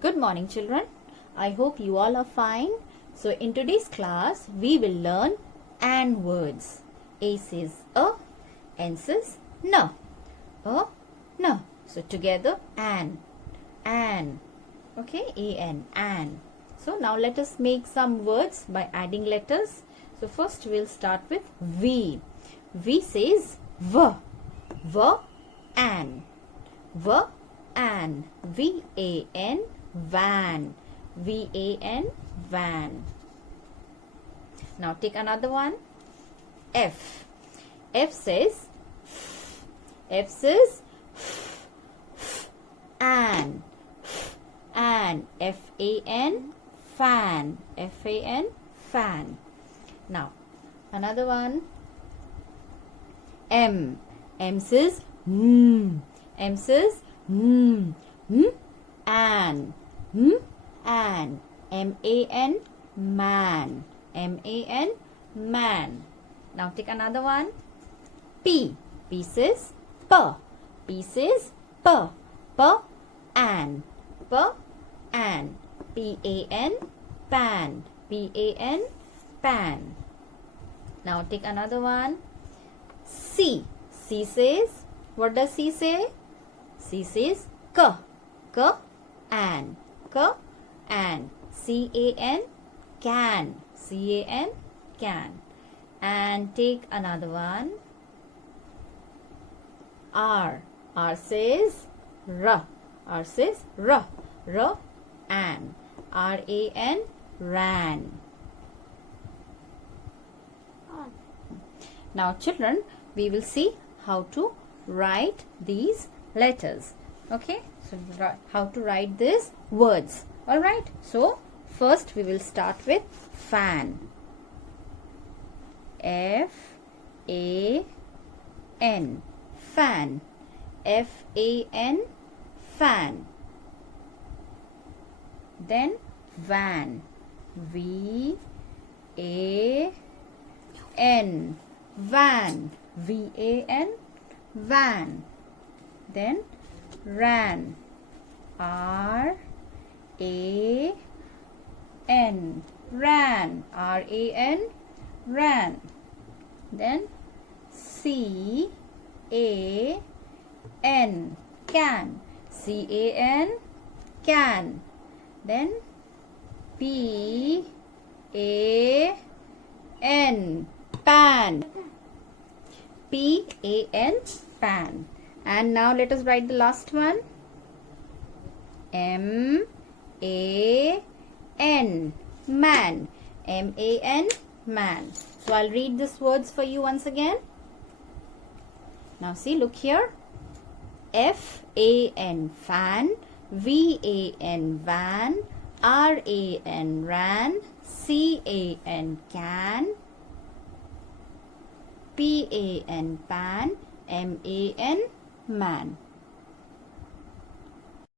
Good morning, children. I hope you all are fine. So in today's class, we will learn and words. A says a, N says no. A, no. So together an. Okay, A-N, an. So now let us make some words by adding letters. So first we'll start with V. V says V. V, an. V, an. V-A-N, van. V-A-N, van. Now take another one. F. F says F. F says an. An. F-A-N, fan. F-A-N, fan. Now another one. M. M says M says an. An. M-A-N, man. M-A-N, man. Now take another one. P. P says P. P says P. P, an. P, an. P-A-N, pan. P-A-N, pan. Now take another one. C. C says, what does C say? C says K. K, an. K, an. C-A-N, can. C-A-N, can. And take another one. R. R says R. R says R. R, an. R-A-N, ran. Now children, we will see how to write these letters. Okay, so how to write these words. Alright, so first we will start with fan. F-A-N, fan. F-A-N, fan. Then van. V-A-N, van. V-A-N, van. Then ran. R-A-N, ran. R-A-N, ran. Then C-A-N, can. C-A-N, can. Then P-A-N, pan. P-A-N, pan. And now let us write the last one. M-A-N, man. M-A-N, man. So I'll read these words for you once again. Now see, look here. F-A-N, fan. V-A-N, van. R-A-N, ran. C-A-N, can. P-A-N, pan. M-A-N, man.